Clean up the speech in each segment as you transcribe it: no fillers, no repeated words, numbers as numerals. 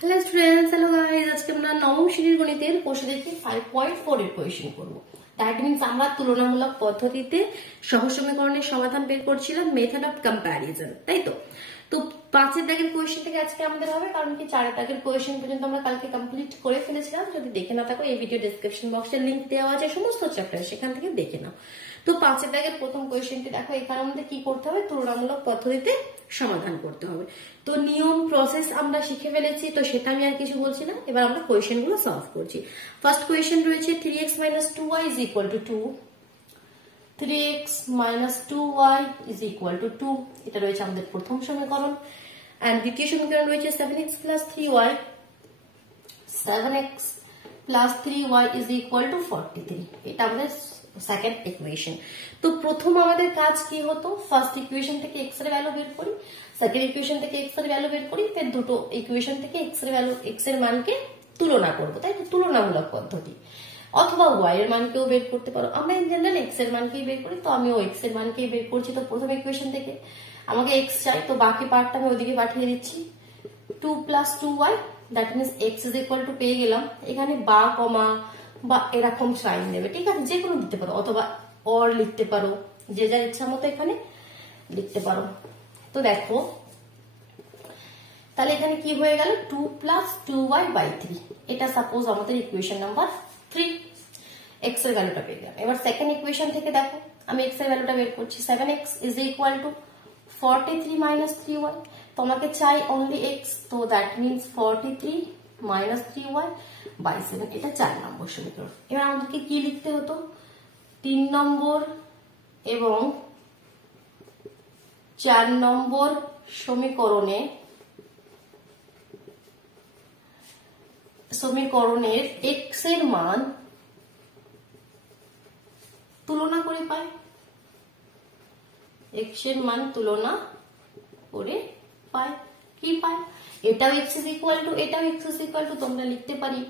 Hello students, hello guys. আজকে আমরা নবম শ্রেণীর গণিতের কোষে দেখি 5.4 এর কোয়েশ্চেন করব। দ্যাট মিন্স আমরা তুলনামূলক পদ্ধতিতে সহজ সমীকরণের সমাধান বের করছিলাম, মেথড অফ কম্প্যারিজন, তাই তো। তো 5 দাগের কোয়েশ্চেন থেকে আজকে আমাদের হবে, কারণ কি 4 দাগের কোয়েশ্চেন পর্যন্ত আমরা কালকে কমপ্লিট করে ফেলেছিলাম। যদি দেখে না থাকো, এই ভিডিও ডেসক্রিপশন বক্সে লিংক দেওয়া আছে সমস্ত চ্যাপ্টার, সেখান থেকে দেখে নাও। তো 5 দাগের প্রথম কোয়েশ্চেনটি দেখো। এখানে আমাদের কি করতে হবে? তুলনামূলক পদ্ধতিতে সমাধান করতে হবে। তো নিয়ম প্রসেস আমরা শিখে ফেলেছি, তো সেটা আমি আর কিছু বলছি না। এবার আমরা কোয়েশ্চেন গুলো সলভ করছি। ফার্স্ট কোয়েশ্চেন রয়েছে 3x - 2y = 2, 3x - 2y = 2, এটা রয়েছে আমাদের প্রথম সমীকরণ। এন্ড দ্বিতীয় সমীকরণ রয়েছে 7x + 3y, 7x + 3y = 43, এটা আমাদের সেকেন্ড ইকুয়েশন। তো প্রথম আমাদের কাজ কি হতো? ফার্স্ট ইকুয়েশন থেকে x এর ভ্যালু বের করি, সেকেন্ড ইকুয়েশন থেকে x এর ভ্যালু বের করি, ফের দুটো ইকুয়েশন থেকে x এর ভ্যালু, x এর মানকে তুলনা করব, তাই তো, তুলনামূলক পদ্ধতি। অথবা y এর মানকেও বের করতে পারো। আমরা ইন জেনারেল x এর মানকেই বের করি, তো আমিও x এর মানকেই বের করছি। তো প্রথম ইকুয়েশন থেকে আমাকে x চাই, তো বাকি পার্টটা আমি ওইদিকে পাঠিয়ে দিচ্ছি। 2 + 2y, দ্যাট মিন্স x = পেয়ে গেলাম। এখানে বা কমা বা এরকম সাইন দেবে, ঠিক আছে, যে কোনো দিতে পারো, অথবা অর লিখতে পারো, যে যার ইচ্ছা মতো এখানে লিখতে পারো। তো দেখো, তাহলে এখানে কি হয়ে গেল? 2 + 2y/3, এটা সাপোজ আমাদের ইকুয়েশন নাম্বার 3। x এর ভ্যালুটা পেয়ে গেলাম। এবার সেকেন্ড ইকুয়েশন থেকে দেখো, আমি x এর ভ্যালুটা বের করছি। 7x = 43 - 3y, তোমাকে চাই অনলি x, তো দ্যাট মিন্স 43 - 3y/7, এটা 4 নম্বর সমীকরণ। এবার আমাদেরকে কি লিখতে হতো? 3 নম্বর এবং 4 নম্বর সমীকরণের x এর মান তুলনা করে পাই, x এর মান তুলনা করে পাই। কি পাই? এটাও x = এটাও x = তোমরা লিখতে পারি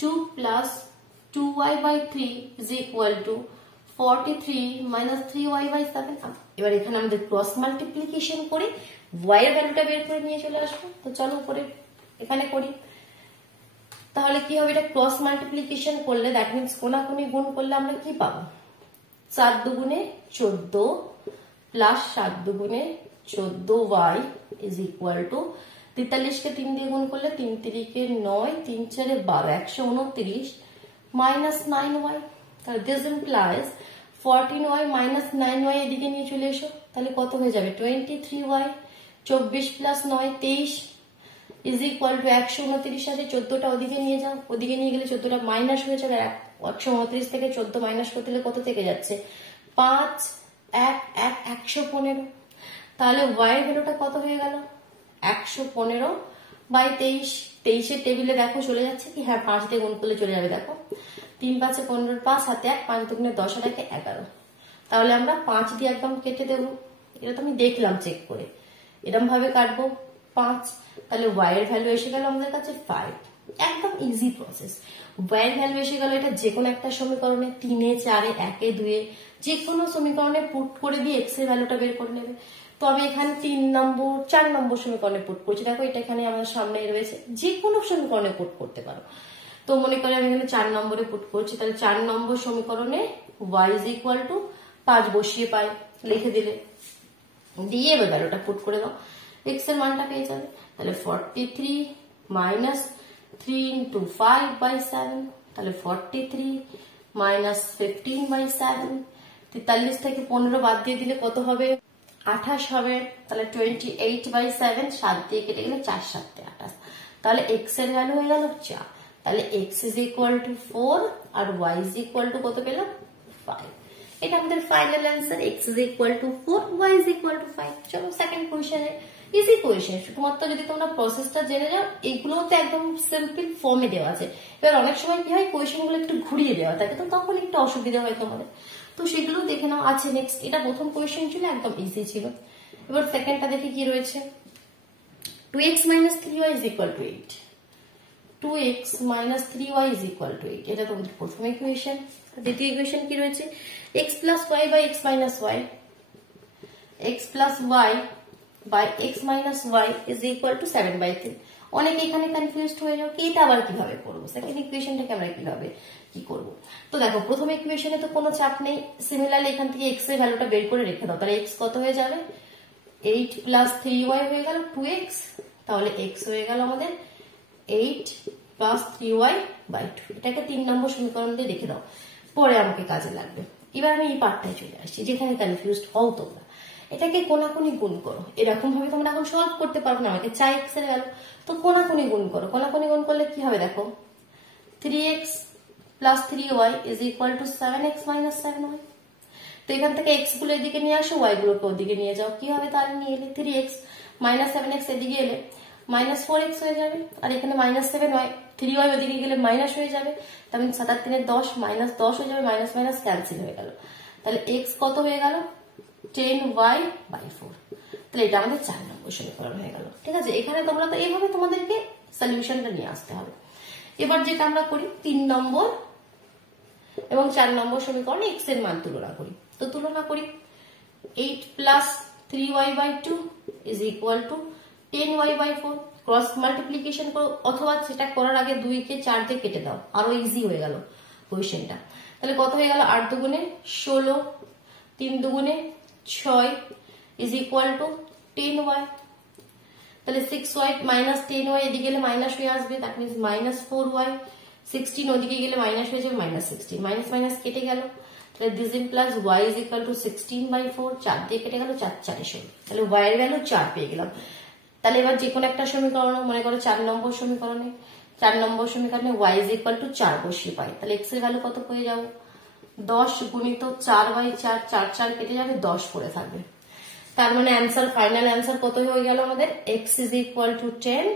2 + 2y/3 = 43 - 3y/7। এবার এখানে আমাদের ক্রস মাল্টিপ্লিকেশন করে y এর ভ্যালুটা বের করে নিয়ে চলে আসবো। তো চলো উপরে এখানে করি। তাহলে কি হবে? এটা ক্রস মাল্টিপ্লিকেশন করলে, দ্যাট মিন্স কোনাকুনি গুণ করলে আমরা কি পাবো? 4 × 2 = 14 প্লাস 7 × 2 = 14y = 43 কে 3 দিয়ে গুণ করলে 3 × 3 = 9, 3 × 4 = 12, 129 - 9y। তাহলে দিস ইমপ্লাইজ 14y - 9y এদিকে নিয়ে চলে এসো, তাহলে কত হয়ে যাবে? 23y, 24 + 9 23 = 129 আছে। 14টা ওদিকে নিয়ে যাও, ওদিকে নিয়ে গেলে 14টা মাইনাস হয়ে যাবে। 129 থেকে 14 মাইনাস করতে গেলে কত থেকে যাচ্ছে? 5 1 1 115। তাহলে y এর ভ্যালুটা কত হয়ে গেল? 115/23। 23 এর টেবিলে দেখো চলে যাচ্ছে কি? হ্যাঁ, 5 দিয়ে গুণ করলে চলে যাবে। দেখো 3 × 5 = 15, 5 হাতে 1, 5 × 2 = 10, আর 1 11। তাহলে আমরা 5 দিয়ে একদম কেটে দেবো। এটা তো আমি দেখলাম চেক করে, এরকম ভাবে কাটবো 5। তাহলে y এর ভ্যালু এসে গেল আমাদের কাছে 5। একদম ইজি প্রসেস। y এর ভ্যালু এসে গেল, এটা যে কোনো একটা সমীকরণে 3 এ 4 এ 1 এ 2 এ যে কোনো সমীকরণে পুট করে দিয়ে x এর ভ্যালুটা বের করে নেবে। তো আমি এখানে 3 নম্বর 4 নম্বর সমীকরণে পুট করছি। দেখো এটা এখানে আমার সামনে রয়েছে, যে কোনো সমীকরণে পুট করতে পারো। তো মনে করে আমি এখানে 4 নম্বরে পুট করছি, তাহলে 4 নম্বর সমীকরণে y = 5 বসিয়ে পাই, লিখে দিলে, দিয়ে এবার ভ্যালুটা পুট করে দাও, x এর মানটা পেয়ে যাবে। তাহলে 43 - 3 × 5/7, তাহলে 43 - 15/7। 43 থেকে 15 বাদ দিয়ে দিলে কত হবে? 28 হবে। তাহলে 28/7, 7 দিয়ে কেটে গেলে 4 × 7 = 28। তাহলে x এর ভ্যালু হয়ে গেল 4। তাহলে x = 4 আর y = কত পেলাম? 5। এটা আমাদের ফাইনাল অ্যান্সার, x = 4, y = 5। চলো সেকেন্ড কোয়েশ্চেনে, ইজি কোয়েশ্চেন, শুধুমাত্র যদি তোমরা প্রসেসটা জেনে যাও। এগুলোতে একদম সিম্পল ফর্মে দেওয়া আছে। এবার অনেক সময় কি হয়, কোয়েশ্চেন গুলো একটু ঘুরিয়ে দেওয়া থাকে, তো তখন একটু অসুবিধা হয় তোমাদের, তো সেগুলো দেখে নাও। আছে নেক্সট, এটা প্রথম কোয়েশ্চেন ছিল, একদম ইজি ছিল। এবার সেকেন্ডটা দেখি কি রয়েছে। 2x - 3y = 8, 2x - 3y = 8, এটা তোমাদের প্রথম ইকুয়েশন। দ্বিতীয় ইকুয়েশন কি রয়েছে? x + y/x - y, x + y by x minus y is equal to 7/3. অনেকে এখানে কনফিউজড হয়ে যাও কি এটা আবার কিভাবে করবো, সেকেন্ড ইকুয়েশনটাকে আমরা কিভাবে কি করব। তো দেখো প্রথম ইকুয়েশনে তো কোনো চাপ নেই, সিমিলারলি এখান থেকে এক্স এর ভ্যালুটা বের করে রেখে দাও, তাহলে এক্স কত হয়ে যাবে 8 প্লাস 3y হয়ে গেল 2x, তাহলে এক্স হয়ে গেল আমাদের 8 প্লাস 3y বাই 2। এটাকে 3 নম্বর সমীকরণ দিয়ে রেখে দাও, পরে আমাকে কাজে লাগবে। এবার আমি এই পার্টটায় চলে আসছি যেখানে কনফিউজড হও তোমরা। এটাকে কোনাকুনি গুণ করো, এরকম ভাবে তোমরা এখন সলভ করতে পারবে না, আমাকে চাই এক্স এর ভ্যালু, তো কোনাকুনি গুণ করো। কোনাকুনি গুণ করলে কি হবে দেখো 3x plus 3y is equal two 7x minus 7y। তো এখান থেকে এক্স গুলো এদিকে নিয়ে আসো, ওয়াই গুলোকে ওদিকে নিয়ে যাও, কি হবে তাহলে নিয়ে এলে 3x মাইনাস 7x এদিকে এলে মাইনাস 4x হয়ে যাবে, আর এখানে মাইনাস 7y 3y ওদিকে গেলে মাইনাস হয়ে যাবে, তার মানে 7 আর 3 10 মাইনাস 10 হয়ে যাবে, মাইনাস মাইনাস ক্যান্সেল হয়ে গেল, তাহলে x কত হয়ে গেল 10y বাই 4। তাহলে এটা আমাদের 4 নম্বর সমীকরণ হয়ে গেল। ঠিক আছে, এখানে তোমরা তো এইভাবে তোমাদেরকে সলিউশনটা নিয়ে আসতে হবে। এবার যেটা আমরা করি 3 নম্বর এবং 4 নম্বর সমীকরণে x এর মান তুলনা করি। তো তুলনা করি 8 plus 3y by 2 is equal to 10y by 4। Cross multiplication করো, অথবা সেটা করার আগে 2 কে 4 দিয়ে কেটে দাও, আরো ইজি হয়ে গেল কোয়েশ্চেনটা। তাহলে কত হয়ে গেল 8 দুগুণে 16, 3 দুগুণে 6 ইজ ইকুয়াল টু 10y। তাহলে 6y মাইনাস 10y এদিকে গেলে মাইনাস হয়ে আসবে, দ্যাট মিন্স মাইনাস 4y। 16 ওদিকে গেলে মাইনাস হয়ে যাবে, মাইনাস 16, মাইনাস মাইনাস কেটে গেল, তাহলে this implies y is equal to 16 by 4। 4 দিয়ে কেটে গেল, 4 4 16, তাহলে y এর ভ্যালু 4 পেয়ে গেলাম। তাহলে এবার যে কোনো একটা সমীকরণ মনে করো 4 নম্বর সমীকরণে, 4 নম্বর সমীকরণে y ইজ ইকুয়াল টু 4 বসিয়ে পাই, তাহলে x এর ভ্যালু কত পেয়ে যাবো 10 গুণিত 4 বাই 4, 4 4 কেটে যাবে, 10 পড়ে থাকবে। তার মানে অ্যান্সার, ফাইনাল অ্যান্সার কত হয়ে গেল আমাদের x ইজ ইকুয়াল টু 10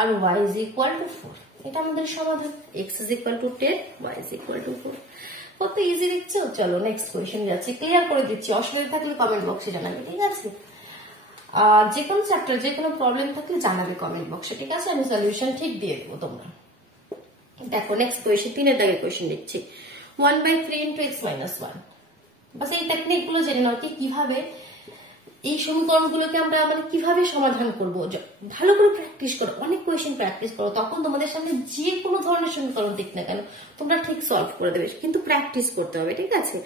আর y ইজ ইকুয়াল টু 4। এটা আমাদের সমাধান, x is equal to 10, y is equal to 4। কত ইজি দেখছো। চলো নেক্সট কোয়েশ্চেন যাচ্ছি, ক্লিয়ার করে দিচ্ছি, অসুবিধা থাকলে কমেন্ট বক্সে জানাবে, ঠিক আছে। আর যে কোনো চ্যাপ্টার যে কোনো প্রবলেম থাকলে জানাবে কমেন্ট বক্সে, ঠিক আছে, আমি সলিউশন ঠিক দিয়ে দেবো তোমরা। দেখো নেক্সট কোয়েশ্চেন, 3 এর দাগে কোয়েশ্চেন দিচ্ছি 1/3 ইন্টু x মাইনাস 1। বাস এই টেকনিক গুলো জেনে নাও কি কিভাবে এই সমীকরণগুলোকে আমরা মানে কিভাবে সমাধান করব। ভালো করে প্র্যাকটিস করো, অনেক কোয়েশ্চেন প্র্যাকটিস করো, তখন তোমাদের সামনে যে কোনো ধরনের সমীকরণ দিক না কেন তোমরা ঠিক সলভ করে দেবে, কিন্তু প্র্যাকটিস করতে হবে, ঠিক আছে।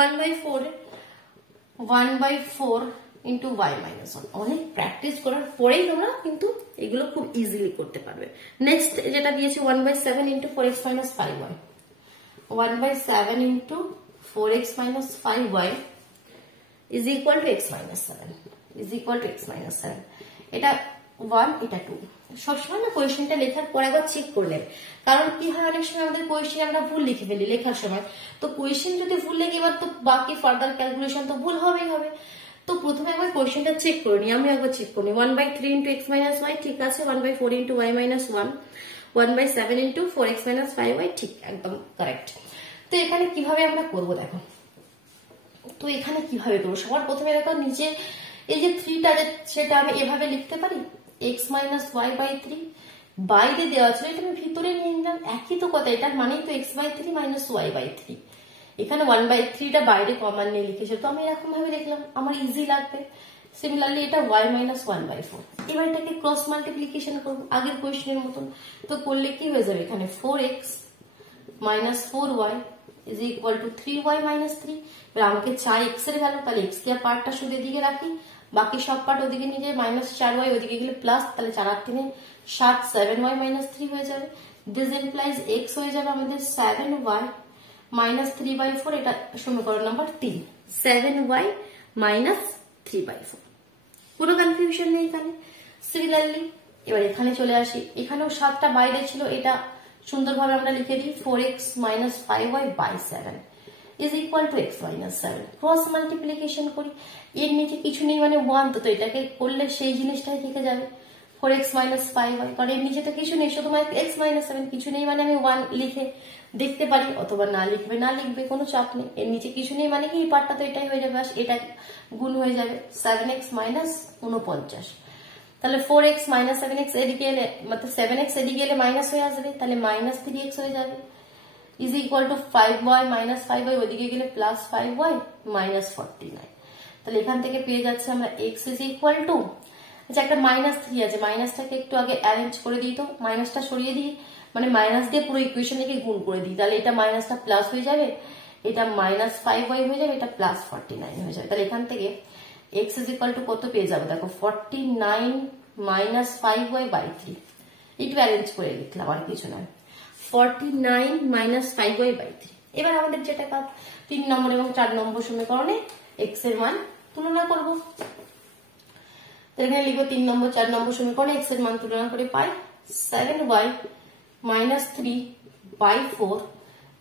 1/4 ইন্টু y মাইনাস 1, অনেক প্র্যাকটিস করার পরেই তোমরা কিন্তু এগুলো খুব ইজিলি করতে পারবে। নেক্সট যেটা দিয়েছে 1/7 into 4x minus 5y, 1/7 into 4x minus 5y is equal to x minus 7, is equal to x minus 7। এটা 1, এটা 2। সবসময় না কোয়েশ্চেনটা লেখার পর একবার চেক করে নেবে, কারণ কি হয় অনেক সময় আমাদের কোয়েশ্চেন আমরা ভুল লিখে ফেলি লেখার সময়, তো কোয়েশ্চেন যদি ভুল লেগে এবার তো বাকি ফার্দার ক্যালকুলেশন তো ভুল হবেই হবে। তো প্রথমে একবার কোয়েশ্চেনটা চেক করে নি, আমি একবার চেক করি 1/3 ইন্টু x মাইনাস y, ঠিক আছে, 1/4 into y minus 1, 1/7 into 4x minus 5y, ঠিক একদম কারেক্ট। তো এখানে কিভাবে আমরা করবো দেখো, তো এখানে কিভাবে করবো, সবার প্রথমে দেখো নিচে এই যে 3টা সেটা আমি এভাবে লিখতে পারি x মাইনাস y বাই 3, বাইরে দেওয়া ছিল এটা আমি ভিতরে নিয়ে নিলাম, একই তো কথা, এটার মানেই তো x by 3 minus y by 3। এখানে 1/3টা বাইরে কমন নিয়ে লিখেছে, তো আমি এরকম ভাবে লিখলাম, আমার ইজি লাগবে। সিমিলারলি এটা y মাইনাস 1/4। এবার এটাকে ক্রস মাল্টিপ্লিকেশন করবো আগের কোয়েশ্চেনের মতন, তো করলে কি হয়ে যাবে এখানে 4x minus 4y is equal to 3y minus 3। এবার আমাকে চাই x এর ভ্যালু, তাহলে x দেওয়া পার্টটা শুধু এদিকে রাখি, বাকি সব পার্ট ওদিকে নিয়ে যাই, মাইনাস 4y ওদিকে গেলে প্লাস, তাহলে 4 আর 3 7, 7y minus 3 হয়ে যাবে। দিস ইমপ্লাইজ x হয়ে যাবে আমাদের 7y minus 3/4, এটা সমীকরণ নাম্বার 3, 7y minus 3/4। পুরো কনফিউশন নেই এখানে। সিমিলারলি এবার এখানে চলে আসি, এখানেও 7টা বাইরে ছিল, এটা সুন্দরভাবে আমরা লিখে দিই 4x minus 5y by 7 is equal to x minus 7। Cross multiplication করি, এর নিচে কিছু নেই মানে 1, তো এটাকে করলে সেই জিনিসটাই থেকে যাবে 4x minus 5y, কারণ এর নিচে তো কিছু নেই, শুধুমাত্র x minus 7, কিছু নেই মানে আমি 1 লিখে দেখতে পারি, অথবা না লিখবে কোনো চাপ নেই। এর নিচে কিছু নেই মানে কি এই পার্টটা তো এটাই হয়ে যাবে, এটা গুণ হয়ে যাবে 7x minus 49। তাহলে 4x মাইনাস 7x এদিকে এলে মানে 7x এদিকে এলে মাইনাস হয়ে আসবে, তাহলে মাইনাস 3x হয়ে যাবে, is equal two 5y minus 5y ওদিকে গেলে প্লাস 5y মাইনাস 49। তাহলে এখান থেকে পেয়ে যাচ্ছে আমরা x ইজ ইকুয়াল টু, আচ্ছা একটা -3 আছে, মাইনাসটাকে একটু আগে অ্যারেঞ্জ করে দিই, তো মাইনাসটা সরিয়ে দিই, মানে মাইনাস দিয়ে পুরো ইকুয়েশনটাকে গুণ করে দিই, তাহলে এটা মাইনাসটা প্লাস হয়ে যাবে, এটা -5y হয়ে যাবে, এটা +49 হয়ে যাবে। তাহলে এখান থেকে x ইজ ইকুয়াল টু কত পেয়ে যাবো দেখো, 49 - 5y/3। একটু অ্যারেঞ্জ করে লিখলাম, আর কিছু নয়, 49 - 5y/3। এবার আমাদের যেটা কাজ, 3 নম্বর এবং 4 নম্বর সমীকরণে x এর মান তুলনা করব। এখানে লিখবো 3 নম্বর 4 নম্বর সমীকরণে x এর মান তুলনা করে পাই 7y - 3/4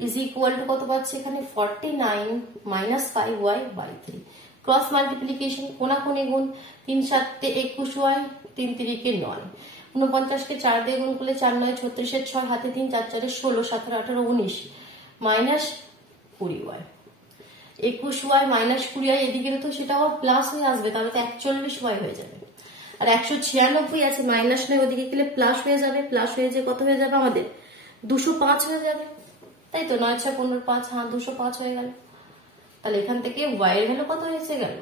ইজ ইকুয়াল টু কত পাচ্ছি এখানে, 49 - 5y/3। ক্রস মাল্টিপ্লিকেশন, কোনাকুনি গুণ, 3 × 7 = 21y, 3 × 3 = 9, 49 কে 4 দিয়ে গুণ করলে 4 × 9 = 36, 6 হাতে 3, 4 × 4 = 16, 17, 18, 19 -20y, 21y - 20y, এদিকে তো সেটাও প্লাস হয়ে আসবে, তাহলে তো 41y হয়ে যাবে। আর 196 আছে, -9 ওদিকে গেলে প্লাস হয়ে যাবে, প্লাস হয়ে যে কত হয়ে যাবে আমাদের 205 হয়ে যাবে, তাই তো, 9 × 6 = 15, 5, হ্যাঁ 205 হয়ে গেল। তাহলে এখান থেকে y এর ভ্যালু কত হয়েছে গেল,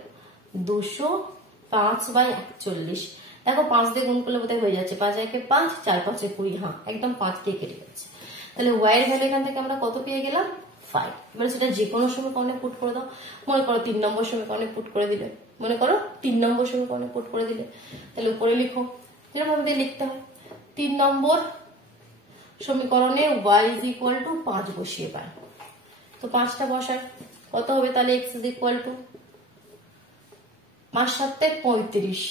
205/41। দেখো 5 দিয়ে গুণ করলে বোধহয় হয়ে যাচ্ছে, 5 × 1 = 5, 4 × 5 = 20, হ্যাঁ একদম 5 দিয়ে কেটে যাচ্ছে। তাহলে y এর ভ্যালু এখান থেকে আমরা কত পেয়ে গেলাম, 5। এবার সেটা যে কোনো সমীকরণে পুট করে দাও, মনে করো 3 নম্বর সমীকরণে পুট করে দিলে, তাহলে উপরে লিখো, যেরকম আমাদের লিখতে হয়, 3 নম্বর সমীকরণে y ইজ ইকুয়াল টু 5 বসিয়ে পাই, তো 5টা বসায় কত হবে, তাহলে x ইজ ইকুয়াল টু 5 × 7 = 35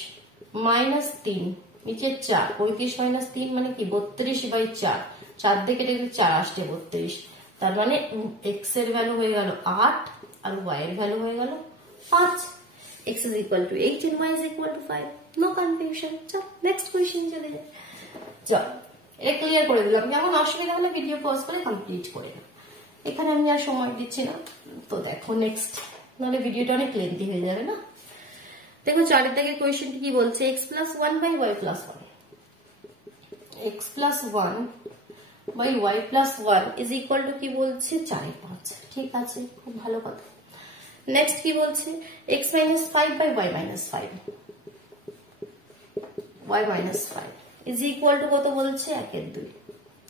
-3 নিচে 4, 35 - 3 মানে কি 32/4, 4 দিয়ে কেটে গেলে 4 আসছে 32, তার মানে x এর ভ্যালু হয়ে গেল 8 আর y এর ভ্যালু হয়ে গেল 5। x is equal to 8 and y is equal to 5, no confusion। চল নেক্সট কোশ্চেন চলে যাই। চল এটা ক্লিয়ার করে দিলাম, যেমন অসুবিধা হলে ভিডিও পজ করে কমপ্লিট করে নাও, এখানে আমি আর সময় দিচ্ছি না। তো দেখো নেক্সট, নাহলে ভিডিওটা অনেক লেন্থি হয়ে যাবে না। দেখো 4 থেকে কোশ্চেনটি কি বলছে, x + 1/y + 1, x + 1/y + 1 is equal two কি বলছে 4/5, ঠিক আছে, খুব ভালো কথা। নেক্সট কি বলছে, x - 5/y - 5, y - 5 is equal two কত বলছে 1/2।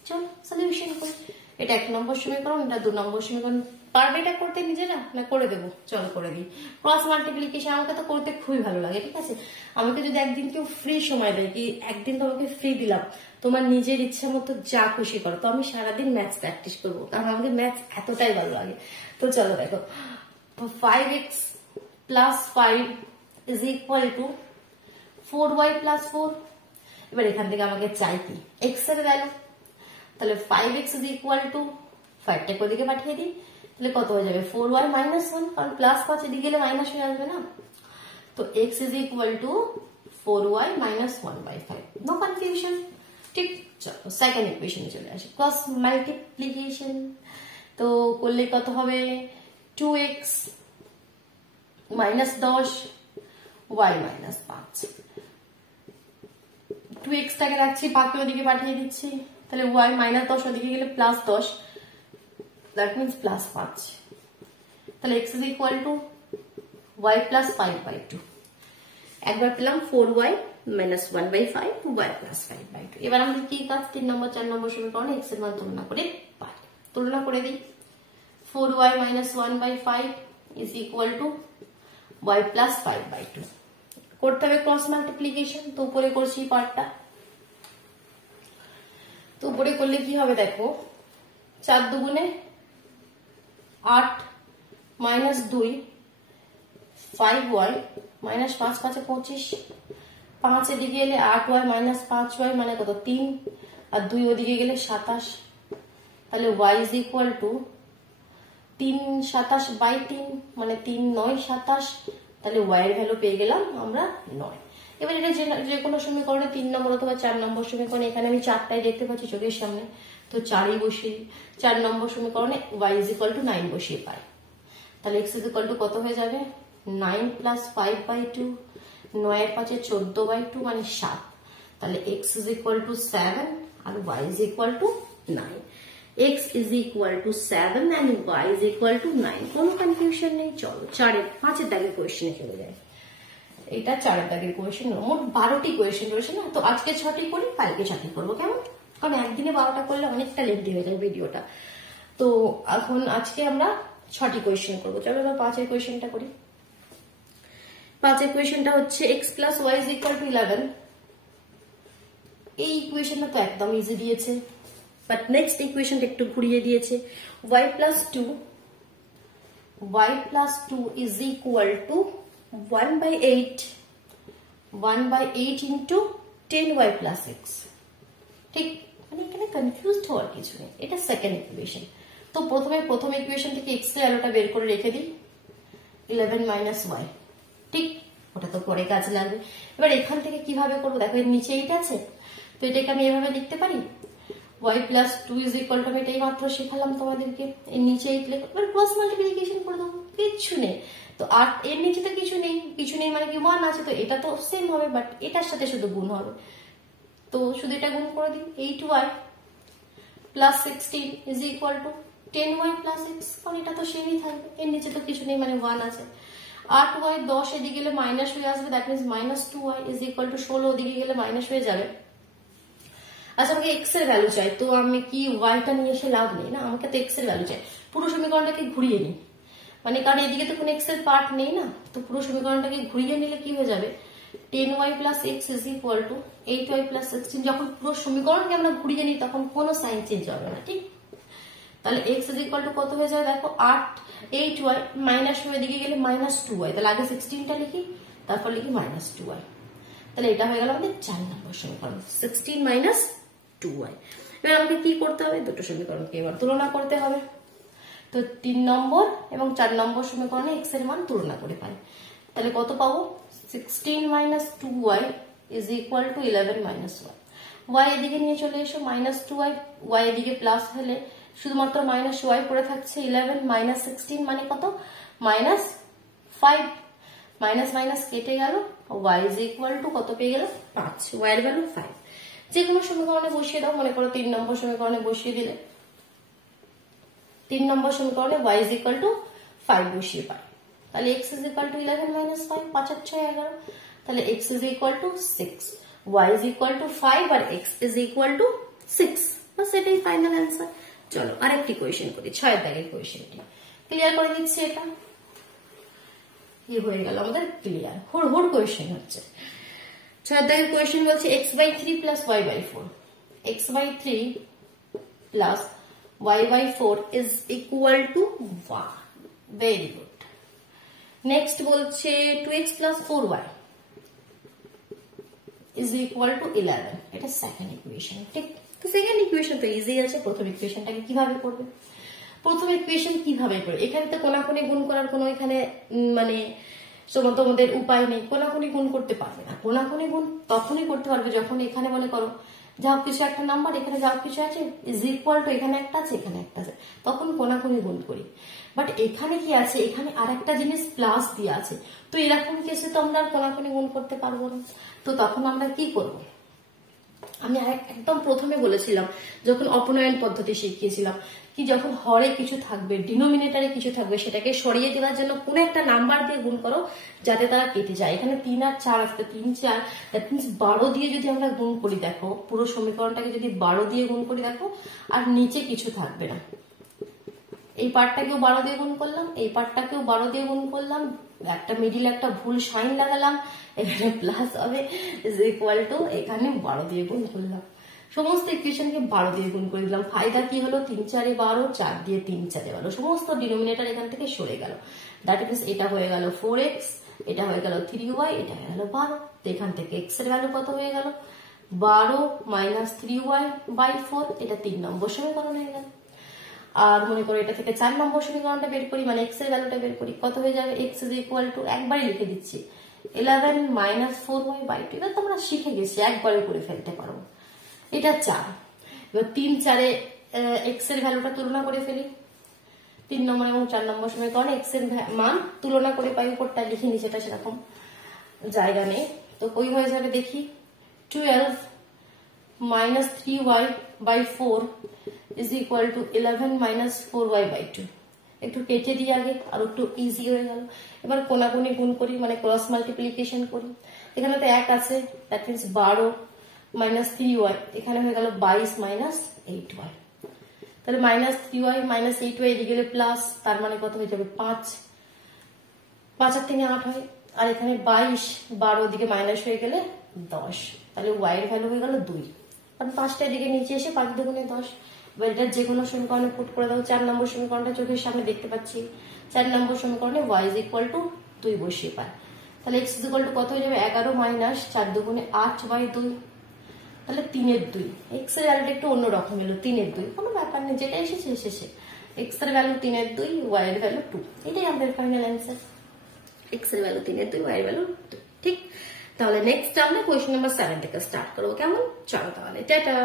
চল সলিউশন করি, এটা 1 নম্বর সমীকরণ, এটা 2 নম্বর সমীকরণ। পারবে এটা করতে নিজেরা, না করে দেবো, চল করে দিই। ক্রস মাল্টিপ্লিকেশন আমাকে তো করতে খুবই ভালো লাগে, ঠিক আছে। আমাকে যদি একদিন কেউ ফ্রি সময় দেয়, কি একদিন তোমাকে ফ্রি দিলাম, তোমার নিজের ইচ্ছা মতো যা খুশি করো, তো আমি সারাদিন ম্যাথস প্র্যাকটিস করবো, কারণ আমাকে ম্যাথস এতটাই ভালো লাগে। তো চলো দেখো, 5x + 5 is equal to 4y + 4। এবার এখান থেকে আমাকে চাই কি x এর ভ্যালু, তাহলে 5x ইজ ইকুয়াল টু 5টাকে ওদিকে পাঠিয়ে দিই, তাহলে কত হয়ে যাবে 4y - 1, কারণ +5 এদিকে গেলে মাইনাস হয়ে আসবে না, তো x is equal to 4y - 1/5, no confusion, ঠিক। চলো সেকেন্ড ইকুয়েশনে চলে আসি, ক্রস মাল্টিপ্লিকেশন। তো করলে কত হবে, 2x - 10 y - 5, 2x টাকে রাখছি, বাকি ওদিকে পাঠিয়ে দিচ্ছি, তাহলে y - 10 ওদিকে গেলে +10, দ্যাট মিন্স +5, তাহলে x is equal two y + 5/2। একবার পেলাম 4y - 1/5, y + 5/2। এবার আমাদের কি কাজ, 3 নম্বর 4 নম্বর সমীকরণে x এর মান তুলনা করে পাই, তুলনা করে দিই। 4y - 1/5 is equal two y + 5/2। করতে হবে ক্রস মাল্টিপ্লিকেশন, তো উপরে করছি পার্টটা, তো উপরে করলে কি হবে দেখো, 4 × 2 = 8 - 2 5y - 5 × 5 = 25, 5 এদিকে এলে 8y - 5y মানে কত 3, আর 2 ওদিকে গেলে 27, তাহলে y ইজ ইকুয়াল টু 3 × 27/3 মানে 3 × 9 = 27, তাহলে y এর ভ্যালু পেয়ে গেলাম আমরা 9। এবার এটা যে কোনো সমীকরণে 3 নম্বর অথবা 4 নম্বর সমীকরণে, এখানে আমি 4টাই দেখতে পাচ্ছি চোখের সামনে, তো 4ই বসিয়ে 4 নম্বর সমীকরণে y ইজ ইকুয়াল টু 9 বসিয়ে পাই, তাহলে x ইজ ইকুয়াল টু কত হয়ে যাবে, 9 + 5/2, 9 এর 5 14/2 মানে 7, তাহলে x ইজ ইকুয়াল টু 7 আর y is equal to 9। x is equal to 7 and y is equal to 9, কোনো কনফিউশন নেই। চলো 5 এর দাগে কোশ্চেনে চলে যায়। এটা 4 দাগের কোয়েশ্চেন, মোট 12টি কোয়েশ্চেন রয়েছে না, তো আজকে 6টি করি, কালকে 7টি করবো, কেমন? কারণ একদিনে 12টা করলে অনেকটা লেন্থি হয়ে যায় ভিডিওটা। তো এখন আজকে আমরা 6টি কোয়েশ্চেন করবো। চলো এবার 5এর কোয়েশ্চেনটা করি। 5এর কোয়েশ্চেনটা হচ্ছে x plus y is equal to 11। এই ইকুয়েশনটা তো একদম ইজি দিয়েছে, বাট নেক্সট ইকুয়েশনটা একটু ঘুরিয়ে দিয়েছে। y plus 2 is equal to 1/8 into 10y plus x। ঠিক, মানে এখানে কনফিউজড হওয়ার কিছু নেই, এটা সেকেন্ড ইকুয়েশন। তো প্রথম ইকুয়েশন থেকে x এর ভ্যালুটা বের করে রেখে দিই, 11 minus y। ঠিক, ওটা তো পরে কাজে লাগবে। এবার এখান থেকে কিভাবে করবো, দেখো এর নিচে 8 আছে, তো এটাকে আমি এভাবে লিখতে পারি, y plus 2 is equal to, আমি এটাই মাত্র শেখালাম তোমাদেরকে, এর নিচে 8 লিখে এবার ক্রস মাল্টিপ্লিকেশন করে দেবো, কিচ্ছু নেই। তো আর এর নিচে তো কিছু নেই মানে কি 1 আছে, তো এটা তো সেম হবে, বাট এটার সাথে শুধু গুণ হবে, তো শুধু এটা গুণ করে দিই। 8y plus 16 is equal to 10y plus x, কারণ এটা তো সেমই থাকবে, এর নিচে তো কিছু নেই মানে 1 আছে। 8y 10 এদিকে গেলে মাইনাস হয়ে আসবে, that means -2y is equal to 16 ওদিকে গেলে মাইনাস হয়ে যাবে। আচ্ছা, আমাকে x এর ভ্যালু চাই, তো আমি কি y টা নিয়ে এসে লাভ নেই না, আমাকে তো x এর ভ্যালু চাই। পুরো সমীকরণটাকে ঘুরিয়ে নিই, মানে কারণ এদিকে তো কোনো x এর পার্ট নেই না, তো পুরো সমীকরণটাকে ঘুরিয়ে নিলে কি হয়ে যাবে, 10y plus x is equal to 8y plus 16। যখন পুরো সমীকরণকে আমরা ঘুরিয়ে নিই তখন কোনো সাইন চেঞ্জ হবে না, ঠিক? তাহলে x is equal to কত হয়ে যাবে, দেখো 8y মাইনাস হয়ে দিকে গেলে -2y, তাহলে আগে 16টা লিখি, তারপর লিখি -2y, তাহলে এটা হয়ে গেল আমাদের 4 নম্বর সমীকরণ, 16 - 2y। এবার আমাকে কি করতে হবে, দুটো সমীকরণকে এবার তুলনা করতে হবে। তো 3 নম্বর এবং 4 নম্বর সমীকরণে x এর মান তুলনা করে পাই, তাহলে কত পাবো, 16 - 2y is equal to 11 - 1। y এদিকে নিয়ে চলে এসো, -2y, y এদিকে প্লাস হলে শুধুমাত্র -y পড়ে থাকছে, 11 - 16 মানে কত, -5, মাইনাস কেটে গেল, y is equal to কত পেয়ে গেল, 5, y এর ভ্যালু 5। যে কোনো সমীকরণে বসিয়ে দাও, মনে করো 3 নম্বর সমীকরণে বসিয়ে দিলে, 3 নম্বর সমীকরণে y is equal to 5 বসিয়ে পাই, তাহলে x is equal to 11 - 5, 5 আর 6 11, তাহলে x is equal to 6, y is equal to 5 R x is equal to 6, বাস এটাই ফাইনাল অ্যান্সার। চলো আরেকটি কোয়েশ্চেন করি, 6 দাগের কোয়েশ্চেনটি ক্লিয়ার করে দিচ্ছি। এটা কি হয়ে গেল আমাদের ক্লিয়ার, হুড় কোয়েশ্চেন হচ্ছে। 6 দাগের কোয়েশ্চেন বলছে x/3 plus y/4, x/3 plus y/4 is equal to 1, very good। Next বলছে 2x plus 4y is equal to 11, এটা সেকেন্ড ইকুয়েশন, ঠিক? তো সেকেন্ড ইকুয়েশন তো ইজি আছে, প্রথম ইকুয়েশনটাকে কিভাবে করবে, প্রথম ইকুয়েশন কিভাবে করবে, এখানে তো কোনাকুনি গুণ করার কোনো এখানে মানে তোমাদের উপায় নেই, কোনাকুনি গুণ করতে পারবে না। কোনাকুনি গুণ তখনই করতে পারবে যখন এখানে মনে করো যা কিছু একটা নাম্বার, এখানে যা কিছু আছে ইজ ইকুয়াল টু, এখানে একটা আছে এখানে একটা আছে, তখন কোনাকুনি গুণ করি। বাট এখানে কি আছে, এখানে আর একটা জিনিস প্লাস দিয়ে আছে, তো এরকম কেসে তো আমরা আর কোনাকুনি গুণ করতে পারবো না। তো তখন আমরা কি করব, আমি একদম প্রথমে বলেছিলাম যখন অপনয়ন পদ্ধতি শিখিয়েছিলাম, কি যখন হরে কিছু থাকবে, ডিনোমিনেটরে কিছু থাকবে, সেটাকে সরিয়ে দেওয়ার জন্য কোনো একটা নাম্বার দিয়ে গুণ করো যাতে তারা কেটে যায়। এখানে 3 আর 4 আসবে, 3 4, দ্যাট মিনস 12 দিয়ে যদি আমরা গুণ করি, দেখো পুরো সমীকরণটাকে যদি 12 দিয়ে গুণ করি, দেখো আর নিচে কিছু থাকবে না, এই পার্টটাকেও 12 দিয়ে গুণ করলাম, এই পার্টটাকেও 12 দিয়ে গুণ করলাম, একটা মিডিল একটা ভুল সাইন লাগালাম, এখানে প্লাস হবে ইজ ইকুয়াল টু, এখানে 12 দিয়ে গুণ করলাম, সমস্ত ইকুয়েশনকে 12 দিয়ে গুণ করে দিলাম। ফায়দা কি হলো, 3 4 12, 4 দিয়ে 3 4 12, সমস্ত ডিনোমিনেটর এখান থেকে সরে গেল, দ্যাট মিনস এটা হয়ে গেল 4x, এটা হয়ে গেল 3y, এটা হয়ে গেল 12। তো এখান থেকে x এর ভ্যালু কত হয়ে গেল, 12 - 3y/4, এটা 3 নম্বর সমীকরণ হয়ে গেল। আর মনে করো এটা থেকে 4 নম্বর সমীকরণটা বের করি, মানে x এর ভ্যালুটা বের করি, কত হয়ে যাবে, x is equal to, একবারই লিখে দিচ্ছি 11 - 4y/2, এটা তোমরা শিখে গেছি, একবারে করে ফেলতে পারবো, এটা 4। এবার 3 4 x এর ভ্যালুটা তুলনা করে ফেলি, 3 নম্বর এবং 4 নম্বর সমীকরণে x এর মান তুলনা করে পাই, উপরটা লিখে নিচেটা সেরকম জায়গা নেই, তো ওই হয়ে যাবে দেখি 12 - 3y/4 is equal to 11 - 4y/2, একটু কেটে দিই আগে, আর একটু ইজি হয়ে গেল। এবার কোনাকুনি গুণ করি, মানে ক্রস মাল্টিপ্লিকেশন করি। এখানে তো 1 আছে, দ্যাট মিনস 12 মাইনাস 3y, এখানে হয়ে গেল 22 মাইনাস 8y। তাহলে মাইনাস 3y মাইনাস 8y এদিকে গেলে প্লাস, তার মানে কত হয়ে যাবে 5, 5 আর 3 8 হয়, আর এখানে 22, 12 দিকে মাইনাস হয়ে গেলে 10, তাহলে y এর ভ্যালু হয়ে গেল 2। কারণ 5টা এদিকে নিচে এসে 5 দুগুণে 10। এবার এটা যে কোনো সমীকরণে পুট করে দাও। 4 নম্বর সমীকরণটা চোখের সামনে দেখতে পাচ্ছি। 4 নম্বর সমীকরণে y ইজ ইকুয়াল টু 2 বসিয়ে পায়, তাহলে x ইজ ইকুয়াল টু কত হয়ে যাবে 11 মাইনাস 4 দুগুণে 8/2, তাহলে 3/2। এক্স এর ভ্যালুটা একটু অন্যরকম এলো, 3/2, কোনো ব্যাপার নেই, যেটা এসেছে এসেছে। এক্স এর ভ্যালু 3/2, ওয়াই এর ভ্যালু 2, এটাই আমাদের ফাইনাল অ্যান্সার। এক্স এর ভ্যালু 3/2, ওয়াই এর ভ্যালু 2। ঠিক, তাহলে নেক্সট আমরা কোয়েশ্চেন নাম্বার 7 থেকে স্টার্ট করবো, কেমন? চলো তাহলে, টাটা।